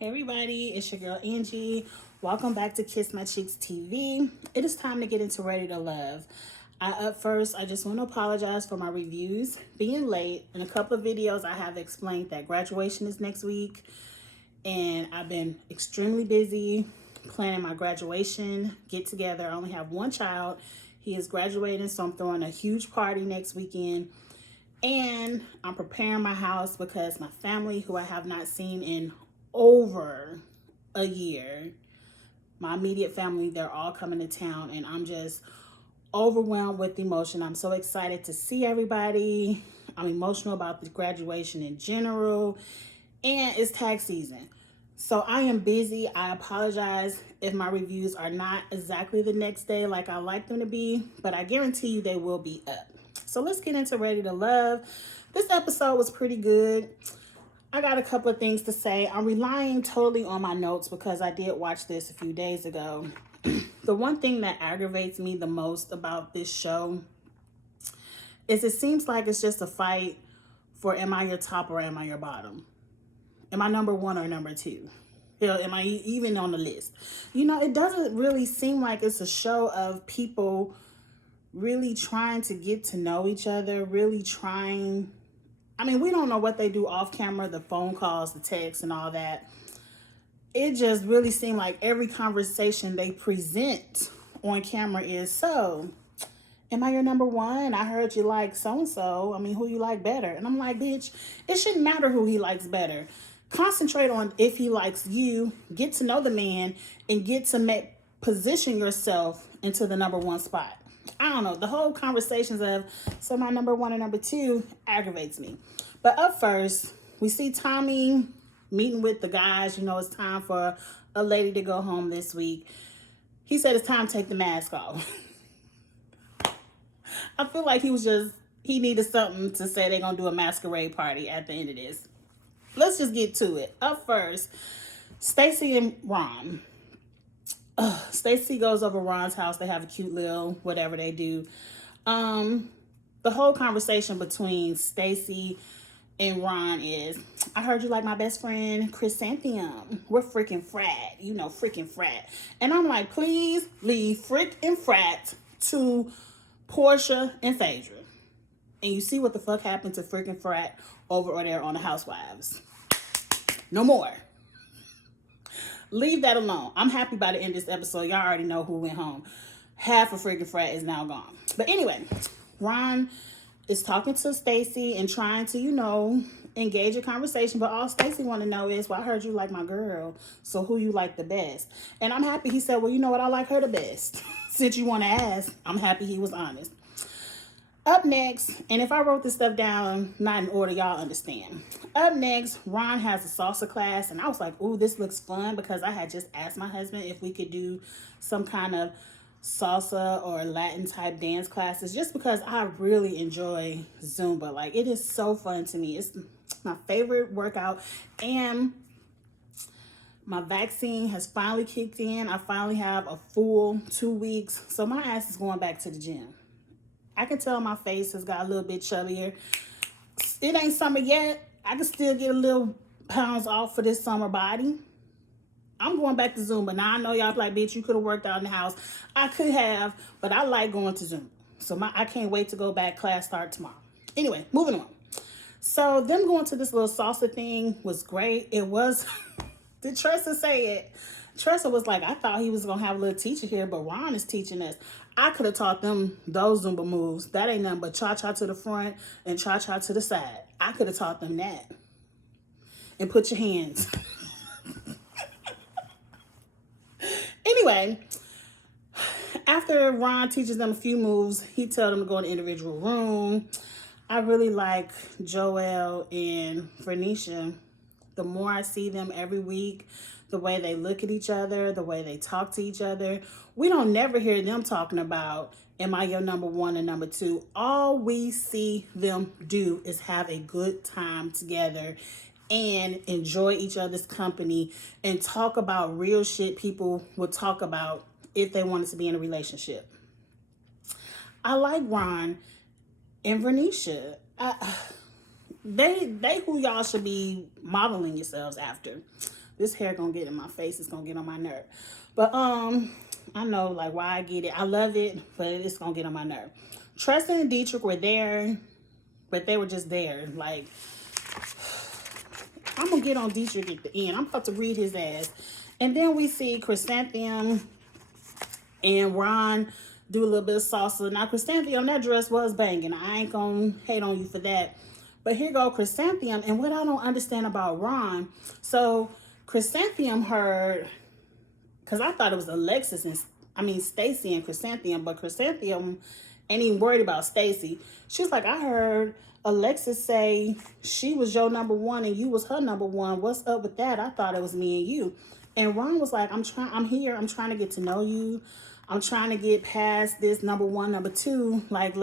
Hey everybody, it's your girl Angie. Welcome back to Kiss My Cheeks TV. It is time to get into Ready to Love. I just want to apologize for my reviews being late. In a couple of videos, I have explained that graduation is next week, and I've been extremely busy planning my graduation get together. I only have one child. He is graduating, so I'm throwing a huge party next weekend. And I'm preparing my house because my family, who I have not seen in over a year, my immediate family, they're all coming to town, and I'm just overwhelmed with emotion. I'm so excited to see everybody. I'm emotional about the graduation in general, and it's tax season. So I am busy. I apologize if my reviews are not exactly the next day like I like them to be, but I guarantee you they will be up. So let's get into Ready to Love. This episode was pretty good. I got a couple of things to say. I'm relying totally on my notes because I did watch this a few days ago. The one thing that aggravates me the most about this show is it seems like it's just a fight for am I your top or am I your bottom? Am I number one or number two? Am I even on the list? It doesn't really seem like it's a show of people really trying to get to know each other, really trying. I mean, we don't know what they do off camera, the phone calls, the texts, and all that. It just really seemed like every conversation they present on camera is, so, am I your number one? I heard you like so-and-so. I mean, who you like better? And I'm like, bitch, it shouldn't matter who he likes better. Concentrate on if he likes you, get to know the man, and get to position yourself into the number one spot. I don't know. The whole conversations of, so my number one and number two aggravates me. But up first, we see Tommy meeting with the guys. It's time for a lady to go home this week. He said it's time to take the mask off. I feel like he needed something to say they're going to do a masquerade party at the end of this. Let's just get to it. Up first, Stacy and Ron. Stacy goes over Ron's house. They have a cute little whatever they do. The whole conversation between Stacy and Ron is, I heard you like my best friend Chrysanthemum. We're freaking frat. Freaking frat. And I'm like, please leave frick and frat to Portia and Phaedra. And you see what the fuck happened to freaking frat over there on the Housewives. No more. Leave that alone. I'm happy by the end of this episode. Y'all already know who went home. Half of freaking frat is now gone. But anyway, Ron is talking to Stacy and trying to, engage a conversation. But all Stacy want to know is, well, I heard you like my girl. So who you like the best? And I'm happy he said, well, you know what? I like her the best. Since you want to ask, I'm happy he was honest. Up next, and if I wrote this stuff down, not in order, y'all understand. Up next, Ron has a salsa class, and I was like, ooh, this looks fun, because I had just asked my husband if we could do some kind of salsa or Latin type dance classes, just because I really enjoy Zumba. Like, it is so fun to me. It's my favorite workout, and my vaccine has finally kicked in. I finally have a full 2 weeks, so my ass is going back to the gym. I can tell my face has got a little bit chubbier. It ain't summer yet. I can still get a little pounds off for this summer body. I'm going back to Zumba. Now, I know y'all like, bitch, you could have worked out in the house. I could have, but I like going to Zumba. So I can't wait to go back. Class start tomorrow. Anyway, moving on. So them going to this little salsa thing was great. It was, did Tressa say it? Tressa was like, I thought he was going to have a little teacher here, but Ron is teaching us. I could have taught them those Zumba moves. That ain't nothing but cha-cha to the front and cha-cha to the side. I could have taught them that. And put your hands. Anyway, after Ron teaches them a few moves, he tells them to go in the individual room. I really like Joel and Vernisha. The more I see them every week, the way they look at each other, the way they talk to each other, we don't never hear them talking about, am I your number one and number two? All we see them do is have a good time together and enjoy each other's company and talk about real shit people would talk about if they wanted to be in a relationship. I like Ron and Vernisha. They who y'all should be modeling yourselves after. This hair gonna get in my face. It's gonna get on my nerve. But I know like why I get it. I love it, but it's gonna get on my nerve. Treston and Dietrich were there, but they were just there. Like, I'm gonna get on Dietrich at the end. I'm about to read his ass. And then we see Chrysanthemum and Ron do a little bit of salsa. Now, Chrysanthemum, that dress was banging. I ain't gonna hate on you for that. But here go Chrysanthemum. And what I don't understand about Ron, so Chrysanthemum heard, because I thought it was Alexis and, Stacy and Chrysanthemum, but Chrysanthemum ain't even worried about Stacy. She was like, I heard Alexis say she was your number one and you was her number one. What's up with that? I thought it was me and you. And Ron was like, I'm here. I'm trying to get to know you. I'm trying to get past this number one, number two. Like,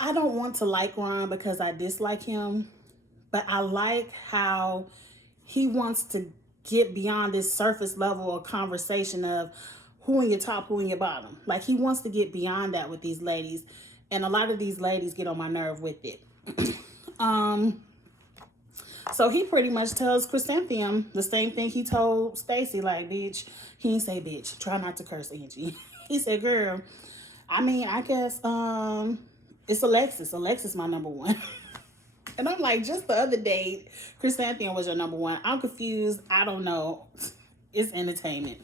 I don't want to like Ron because I dislike him, but I like how he wants to get beyond this surface level of conversation of who in your top, who in your bottom. Like, he wants to get beyond that with these ladies. And a lot of these ladies get on my nerve with it. So he pretty much tells Chrysanthemum the same thing he told Stacy, like, bitch. He didn't say bitch. Try not to curse, Angie. He said, girl, I guess it's Alexis. Alexis my number one. And I'm like, just the other day, Chrysanthemum was your number one. I'm confused. I don't know. It's entertainment.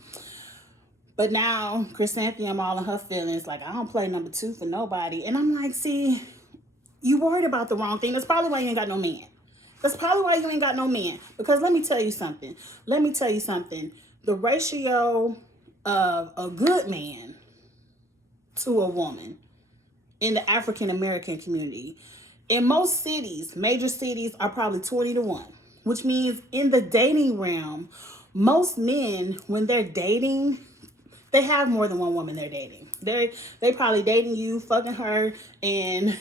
But now Chrysanthemum all in her feelings, like, I don't play number two for nobody. And I'm like, see, you worried about the wrong thing. That's probably why you ain't got no man. That's probably why you ain't got no man. Because let me tell you something. The ratio of a good man to a woman in the African American community, in most cities, major cities, are probably 20-1, which means in the dating realm, most men, when they're dating, they have more than one woman they're dating. They probably dating you, fucking her, and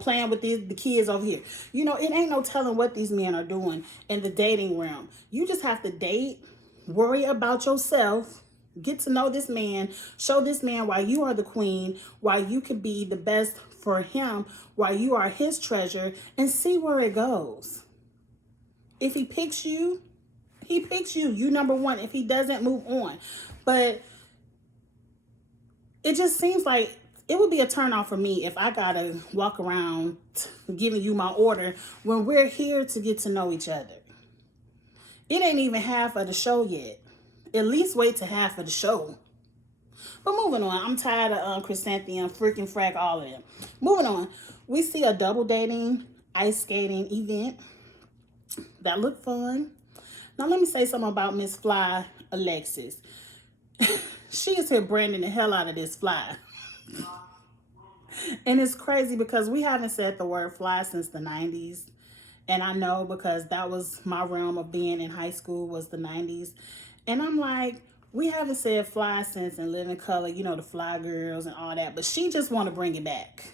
playing with the kids over here. It ain't no telling what these men are doing in the dating realm. You just have to date, worry about yourself, get to know this man, show this man why you are the queen, why you could be the best for him, why you are his treasure, and see where it goes. If he picks you, he picks you. You number one. If he doesn't, move on. But it just seems like it would be a turnoff for me if I gotta walk around giving you my order when we're here to get to know each other. It ain't even half of the show yet. At least wait to half of the show. But moving on, I'm tired of Chrysanthemum, freaking frack, all of them. Moving on, we see a double dating, ice skating event that looked fun. Now let me say something about Miss Fly Alexis. She is here branding the hell out of this fly. And it's crazy because we haven't said the word fly since the 90s. And I know because that was my realm of being in high school, was the 90s. And I'm like, we haven't said fly since In Living Color, the Fly Girls and all that. But she just want to bring it back.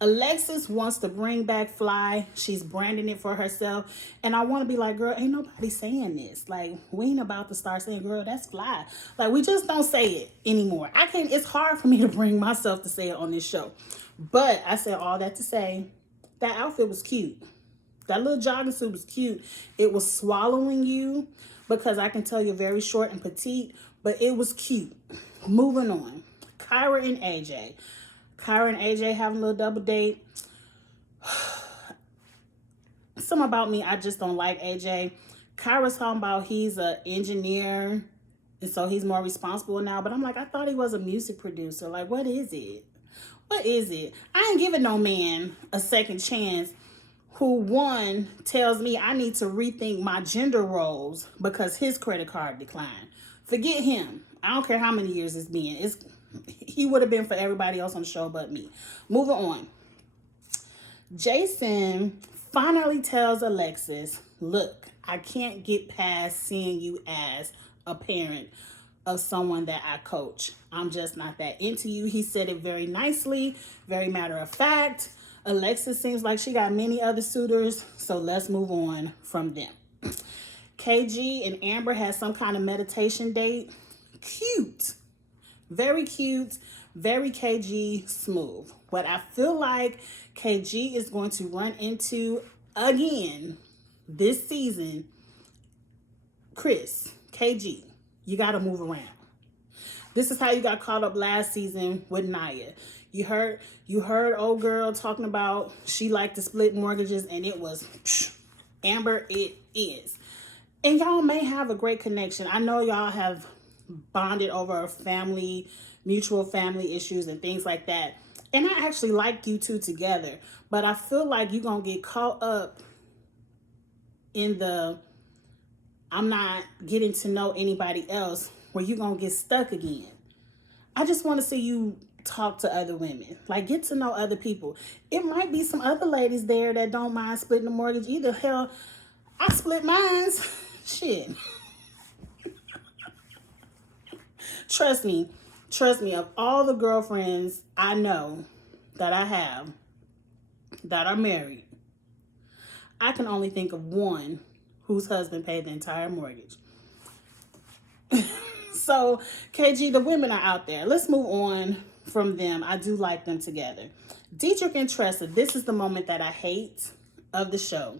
Alexis wants to bring back Fly. She's branding it for herself. And I want to be like, girl, ain't nobody saying this. Like, we ain't about to start saying, girl, that's Fly. Like, we just don't say it anymore. It's hard for me to bring myself to say it on this show. But I said all that to say, that outfit was cute. That little jogging suit was cute. It was swallowing you because I can tell you're very short and petite, but it was cute. Moving on. Kyra and AJ. Kyra and AJ having a little double date. Something about me, I just don't like AJ. Kyra's talking about he's an engineer, and so he's more responsible now. But I'm like, I thought he was a music producer. Like, what is it? What is it? I ain't giving no man a second chance who, one, tells me I need to rethink my gender roles because his credit card declined. Forget him. I don't care how many years it's been. He would have been for everybody else on the show but me. Moving on. Jason finally tells Alexis, look, I can't get past seeing you as a parent of someone that I coach. I'm just not that into you. He said it very nicely, very matter of fact. Alexis seems like she got many other suitors, so let's move on from them. KG and Amber had some kind of meditation date. Cute. Very cute, very KG smooth. What I feel like KG is going to run into again this season, Chris, KG, you got to move around. This is how you got caught up last season with Nia. You heard old girl talking about she liked to split mortgages, and it was Amber, it is. And y'all may have a great connection. I know y'all have bonded over mutual family issues and things like that. And I actually like you two together. But I feel like you're going to get caught up in the I'm not getting to know anybody else where you're going to get stuck again. I just want to see you talk to other women. Like, get to know other people. It might be some other ladies there that don't mind splitting the mortgage either. Hell, I split mine. Shit. Trust me, of all the girlfriends I know that I have that are married, I can only think of one whose husband paid the entire mortgage. So, KG, the women are out there. Let's move on from them. I do like them together. Dietrich and Tressa, this is the moment that I hate of the show.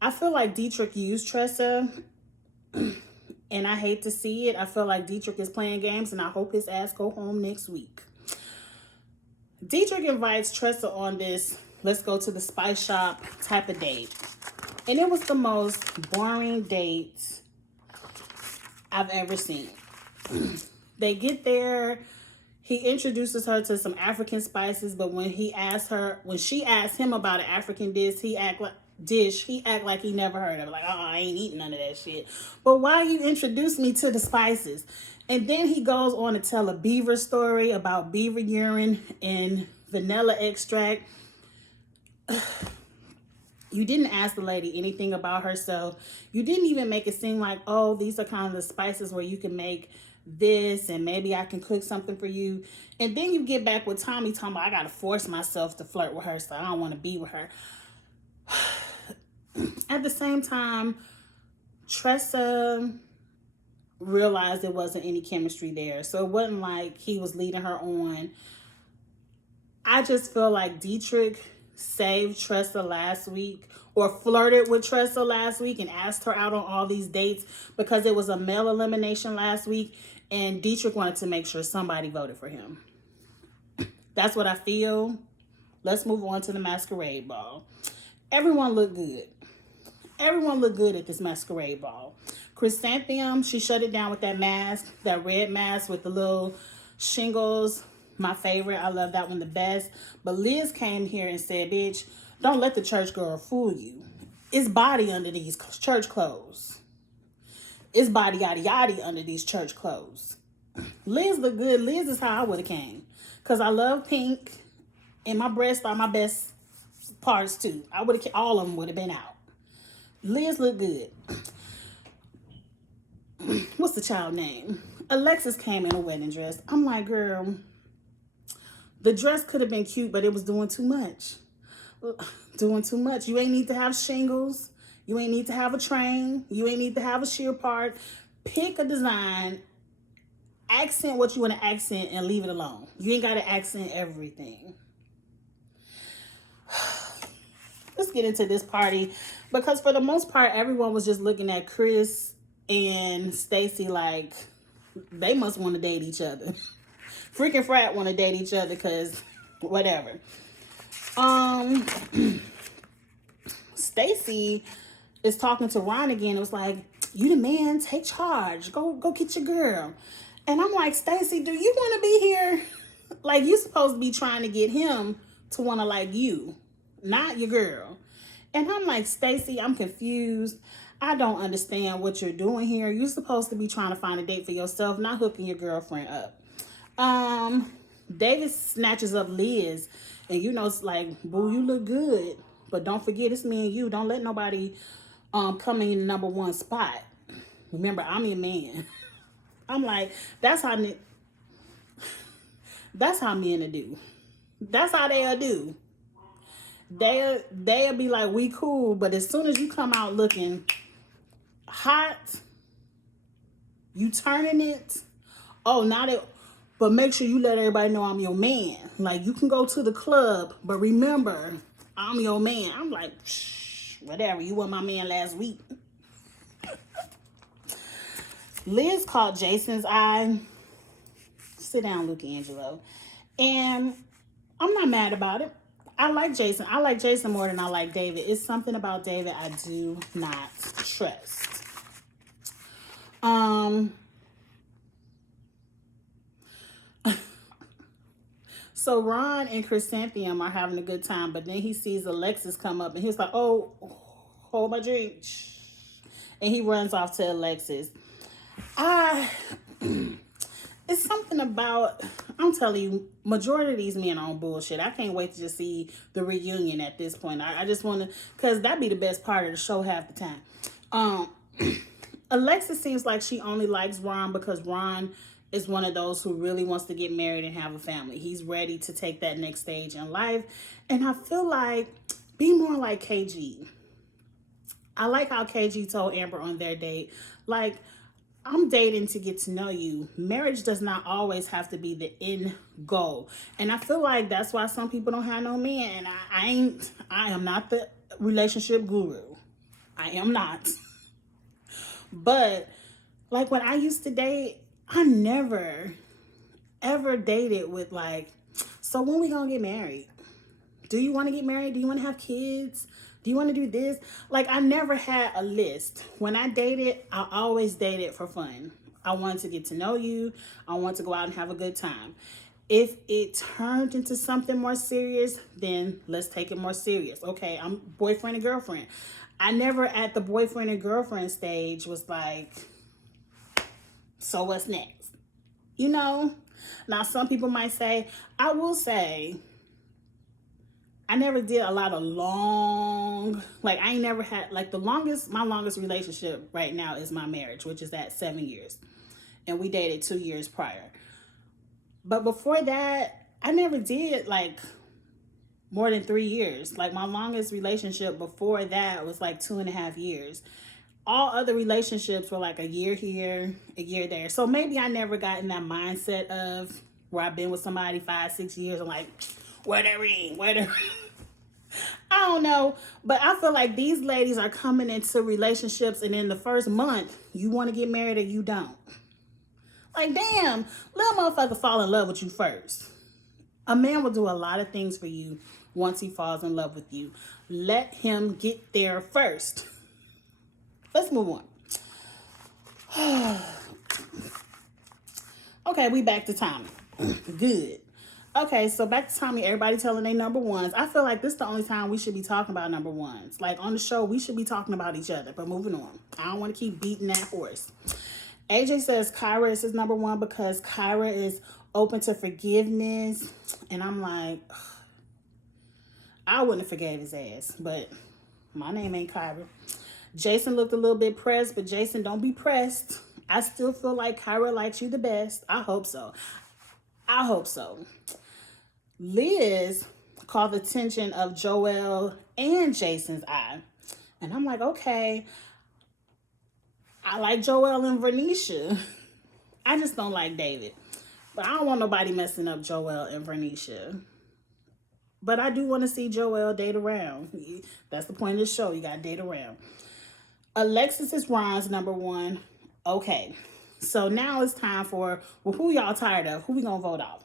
I feel like Dietrich used Tressa, and I hate to see it. I feel like Dietrich is playing games, and I hope his ass go home next week. Dietrich invites Tressa on this let's go to the spice shop type of date. And it was the most boring date I've ever seen. They get there. He introduces her to some African spices, but when she asked him about an African dish, he act like he never heard of it. Like, oh, I ain't eating none of that shit. But why you introduce me to the spices? And then he goes on to tell a beaver story about beaver urine and vanilla extract. You didn't ask the lady anything about herself. You didn't even make it seem like, oh, these are kind of the spices where you can make this and maybe I can cook something for you. And then you get back with Tommy talking about, I got to force myself to flirt with her, so I don't want to be with her. At the same time, Tressa realized there wasn't any chemistry there. So it wasn't like he was leading her on. I just feel like Dietrich saved Tressa last week, or flirted with Tressa last week and asked her out on all these dates because it was a male elimination last week, and Dietrich wanted to make sure somebody voted for him. That's what I feel. Let's move on to the masquerade ball. Everyone looked good. Everyone looked good at this masquerade ball. Chrysanthemum, she shut it down with that mask, that red mask with the little shingles. My favorite. I love that one the best. But Liz came here and said, bitch, don't let the church girl fool you. It's body under these church clothes. It's body yada yada under these church clothes. Liz look good. Liz is how I would have came. Because I love pink. And my breasts are my best parts too. All of them would have been out. Liz looked good. What's the child name? Alexis came in a wedding dress. I'm like, girl, the dress could have been cute, but it was doing too much. Doing too much. You ain't need to have shingles. You ain't need to have a train. You ain't need to have a sheer part. Pick a design. Accent what you want to accent and leave it alone. You ain't got to accent everything. Let's get into this party. Because for the most part, everyone was just looking at Chris and Stacy like they must want to date each other. Freaking frat want to date each other because whatever. Stacy is talking to Ron again. It was like, you the man, take charge. Go get your girl. And I'm like, Stacy, do you want to be here? Like, you supposed to be trying to get him to want to like you, not your girl. And I'm like, Stacy, I'm confused. I don't understand what you're doing here. You're supposed to be trying to find a date for yourself, not hooking your girlfriend up. David snatches up Liz, and it's like, boo, you look good, but don't forget it's me and you. Don't let nobody come in the number one spot. Remember, I'm your man. I'm like, that's how men do. That's how they'll do. They'll be like, we cool, but as soon as you come out looking hot, you turning it. Oh, but make sure you let everybody know I'm your man. Like, you can go to the club, but remember, I'm your man. I'm like, shh. Whatever. You were my man last week. Liz caught Jason's eye. Sit down, Luke Angelo. And I'm not mad about it. I like Jason. I like Jason more than I like David. It's something about David I do not trust. So Ron and Chrysanthemum are having a good time, but then he sees Alexis come up and he's like, oh, hold my drink. And he runs off to Alexis. It's something about, I'm telling you, majority of these men are on bullshit. I can't wait to just see the reunion at this point. I just want to, because that'd be the best part of the show half the time. Alexis seems like she only likes Ron because Ron is one of those who really wants to get married and have a family. He's ready to take that next stage in life. And I feel like, be more like KG. I like how KG told Amber on their date, like, I'm dating to get to know you. Marriage does not always have to be the end goal. And I feel like that's why some people don't have no men. And I am not the relationship guru. I am not. But like when I used to date, I never ever dated with like, so when we gonna get married? Do you want to get married? Do you want to have kids? Do you want to do this? Like, I never had a list. When I dated, I always dated for fun. I wanted to get to know you. I want to go out and have a good time. If it turned into something more serious, then let's take it more serious. Okay, I'm boyfriend and girlfriend. I never at the boyfriend and girlfriend stage was like, so what's next? You know? Now, some people might say, I will say, I never did a lot of long, like I ain't never had, like my longest relationship right now is my marriage, which is at 7 years. And we dated 2 years prior. But before that, I never did like more than 3 years. Like my longest relationship before that was like 2.5 years. All other relationships were like a year here, a year there. So maybe I never got in that mindset of where I've been with somebody 5-6 years. I'm like, whatever. I don't know, but I feel like these ladies are coming into relationships and in the first month, you want to get married or you don't. Like, damn, let a motherfucker fall in love with you first. A man will do a lot of things for you once he falls in love with you. Let him get there first. Let's move on. Okay, we back to Tommy. Good. Okay, so back to Tommy, everybody telling their number ones. I feel like this is the only time we should be talking about number ones. Like on the show, we should be talking about each other. But moving on. I don't want to keep beating that horse. AJ says Kyra is his number one because Kyra is open to forgiveness. And I'm like, ugh, I wouldn't have forgave his ass. But my name ain't Kyra. Jason looked a little bit pressed, but Jason, don't be pressed. I still feel like Kyra likes you the best. I hope so. Liz caught the attention of Joel and Jason's eye. And I'm like, okay, I like Joel and Vernisha. I just don't like David. But I don't want nobody messing up Joel and Vernisha. But I do want to see Joel date around. That's the point of the show. You got to date around. Alexis is Ron's number one. Okay. So now it's time for, well, who y'all tired of? Who we going to vote off?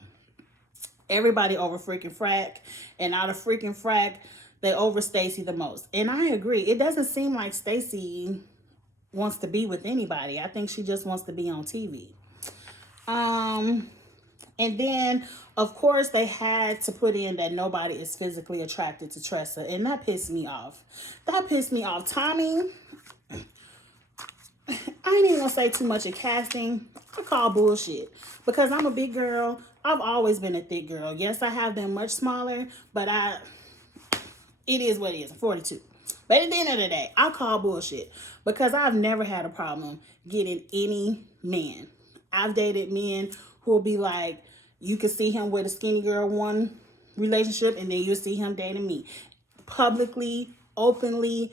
Everybody over freaking Frack. And out of freaking Frack, they over Stacey the most. And I agree. It doesn't seem like Stacey wants to be with anybody. I think she just wants to be on TV. And then, of course, they had to put in that nobody is physically attracted to Tressa. And that pissed me off. Tommy, I ain't even gonna say too much of casting. I call bullshit. Because I'm a big girl. I've always been a thick girl. Yes, I have been much smaller, but it is what it is. I'm 42. But at the end of the day, I call bullshit. Because I've never had a problem getting any man. I've dated men who will be like, you can see him with a skinny girl one relationship, and then you'll see him dating me. Publicly, openly.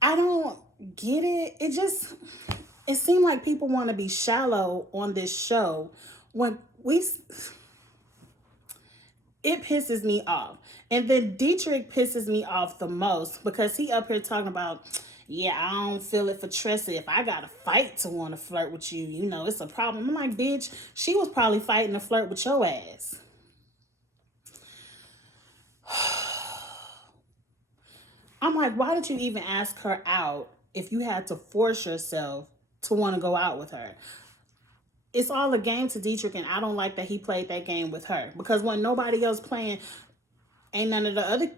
I don't get it. It seemed like people want to be shallow on this show when It pisses me off. And then Dietrich pisses me off the most because he up here talking about, yeah, I don't feel it for Tressa. If I got to fight to want to flirt with you, you know, it's a problem. I'm like, bitch, she was probably fighting to flirt with your ass. I'm like, why did you even ask her out if you had to force yourself to want to go out with her? It's all a game to Dietrich, and I don't like that he played that game with her. Because when nobody else playing, ain't none of the other,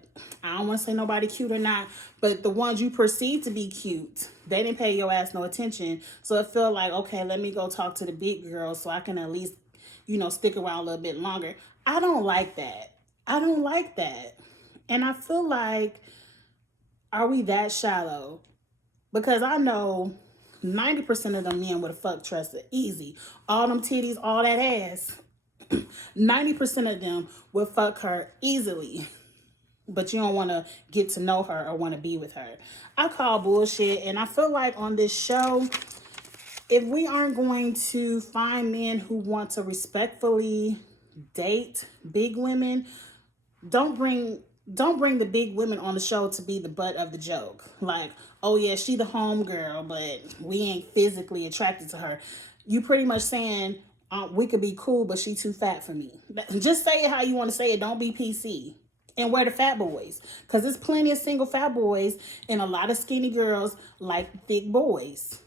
I don't want to say nobody cute or not, but the ones you perceive to be cute, they didn't pay your ass no attention. So it felt like, okay, let me go talk to the big girl so I can at least, you know, stick around a little bit longer. I don't like that. I don't like that. And I feel like, are we that shallow? Because I know 90% of them men would have fucked Tressa easy. All them titties, all that ass. 90% of them would fuck her easily. But you don't want to get to know her or want to be with her. I call bullshit. And I feel like on this show, if we aren't going to find men who want to respectfully date big women, don't bring the big women on the show to be the butt of the joke. Like, oh yeah, she the home girl, but we ain't physically attracted to her. You pretty much saying we could be cool, but she too fat for me. Just say it how you want to say it. Don't be PC. And we're the fat boys. Because there's plenty of single fat boys and a lot of skinny girls like thick boys.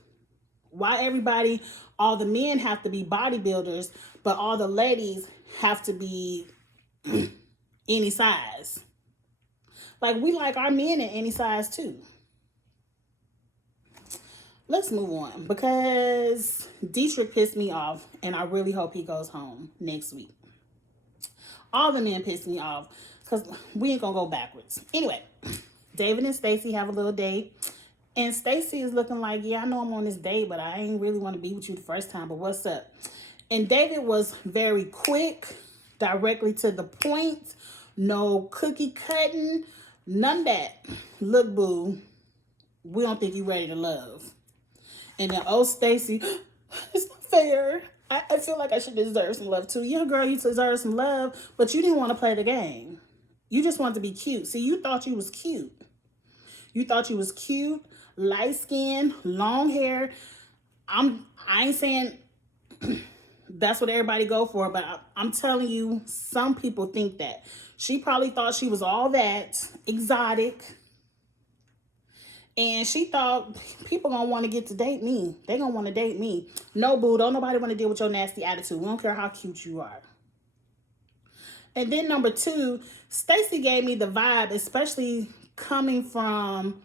Why everybody, all the men have to be bodybuilders, but all the ladies have to be any size? Like, we like our men in any size too. Let's move on because Dietrich pissed me off and I really hope he goes home next week. All the men pissed me off because we ain't gonna go backwards. Anyway, David and Stacey have a little date. And Stacey is looking like, yeah, I know I'm on this date, but I ain't really want to be with you the first time, but what's up? And David was very quick, directly to the point, no cookie cutting, none of that. Look, boo, we don't think you ready to love. And then, oh, Stacey, it's not fair. I feel like I should deserve some love too. Yeah, girl, you deserve some love, but you didn't want to play the game. You just wanted to be cute. See, you thought you was cute. You thought you was cute, light skin, long hair. I ain't saying that's what everybody go for, but I'm telling you, some people think that. She probably thought she was all that exotic. And she thought people gonna want to get to date me. They gonna want to date me. No, boo, don't nobody want to deal with your nasty attitude. We don't care how cute you are. And then number two, Stacey gave me the vibe, especially coming from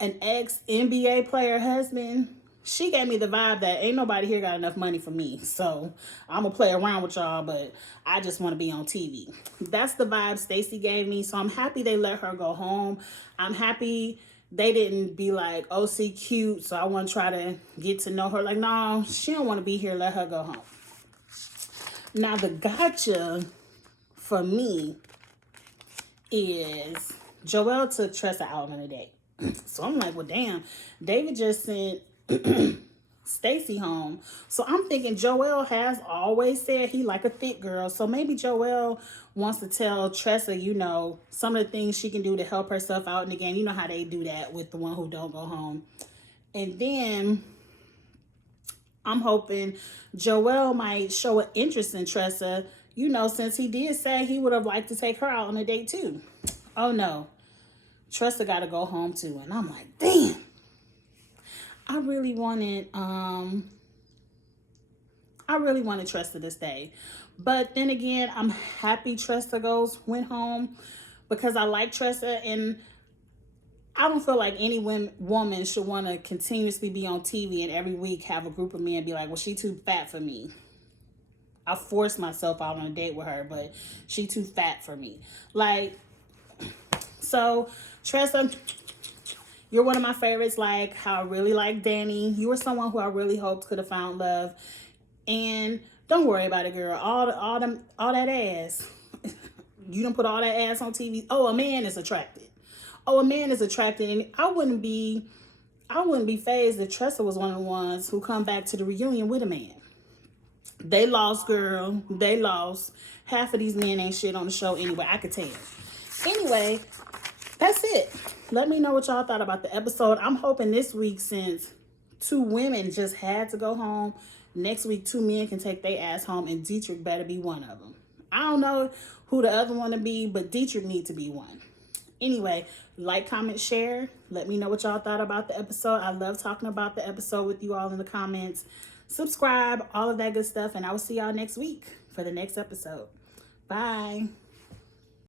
an ex-NBA player husband. She gave me the vibe that ain't nobody here got enough money for me. So I'm going to play around with y'all, but I just want to be on TV. That's the vibe Stacey gave me. So I'm happy they let her go home. I'm happy they didn't be like, oh, she cute, so I want to try to get to know her. Like, no, she don't want to be here. Let her go home. Now, the gotcha for me is Joelle took Tressa out on a date. So I'm like, well, damn, David just sent Stacey home. So I'm thinking Joelle has always said he like a thick girl. So maybe Joelle wants to tell Tressa, you know, some of the things she can do to help herself out in the game. You know how they do that with the one who don't go home. And then I'm hoping Joelle might show an interest in Tressa, you know, since he did say he would have liked to take her out on a date too. Oh no, Tressa got to go home too. And I'm like, damn. I really wanted Tressa to stay. But then again, I'm happy Tressa went home because I like Tressa, and I don't feel like any woman should want to continuously be on TV and every week have a group of men be like, well, she too fat for me. I forced myself out on a date with her, but she too fat for me. Like, so Tressa, you're one of my favorites, like how I really like Danny. You were someone who I really hoped could have found love. And don't worry about it, girl. All that ass. You done put all that ass on TV. Oh, a man is attracted. Oh, a man is attracted. And I wouldn't be fazed if Tressa was one of the ones who come back to the reunion with a man. They lost, girl. They lost. Half of these men ain't shit on the show anyway. I could tell. Anyway, that's it. Let me know what y'all thought about the episode. I'm hoping this week, since 2 women just had to go home, next week 2 men can take their ass home, and Dietrich better be one of them. I don't know who the other one to be, but Dietrich need to be one. Anyway, like, comment, share. Let me know what y'all thought about the episode. I love talking about the episode with you all in the comments. Subscribe, all of that good stuff, and I will see y'all next week for the next episode. Bye.